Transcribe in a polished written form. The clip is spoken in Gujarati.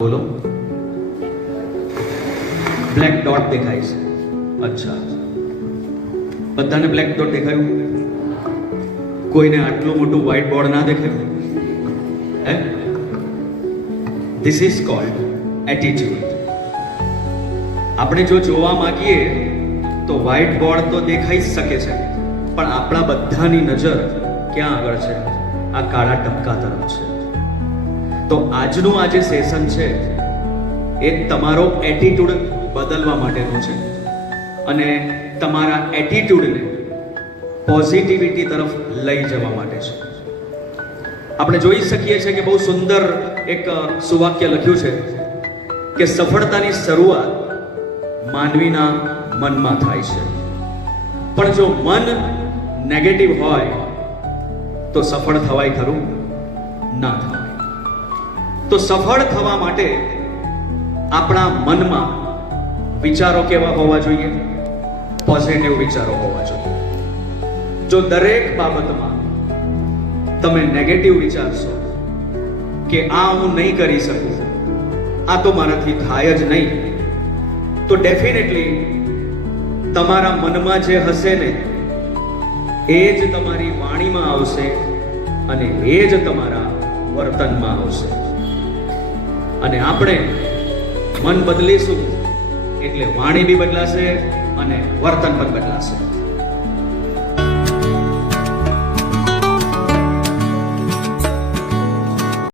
બોલો. બ્લેક ડોટ દેખાય છે. અચ્છા, બધાને બ્લેક ડોટ દેખાયું? કોઈને આટલું મોટું વ્હાઇટ બોર્ડ ના દેખાયું? હે? This is called attitude. આપણે જો જોવા માંગીએ તો વ્હાઇટ બોર્ડ તો દેખાઈ જ શકે છે, પણ આપણા બધાની નજર ક્યાં આગળ છે? આ કાળા ટપકા તરફ છે. તો આજનું આ જે સેશન છે એ તમારો એટીટ્યુડ બદલવા માટેનું છે અને તમારા એટીટ્યુડને પોઝિટિવિટી તરફ લઈ જવા માટે છે. આપણે જોઈ શકીએ છીએ કે બહુ સુંદર એક સુવાક્ય લખ્યું છે કે સફળતાની શરૂઆત માનવીના મનમાં થાય છે, પણ જો મન નેગેટિવ હોય તો સફળ થવાય ખરું? ના થવાય. તો સફળ થવા માટે આપણા મનમાં વિચારો કેવા હોવા જોઈએ? પોઝિટિવ વિચારો હોવા જોઈએ. જો દરેક બાબતમાં તમે નેગેટિવ વિચારશો કે આ હું નહીં કરી શકું, આ તો મારાથી થાય જ નહીં, તો ડેફિનેટલી તમારા મનમાં જે હશે ને એ જ તમારી વાણીમાં આવશે અને એ જ તમારા વર્તનમાં આવશે. અને આપણે મન બદલીશું એટલે વાણી બી બદલાશે અને વર્તન પણ બદલાશે.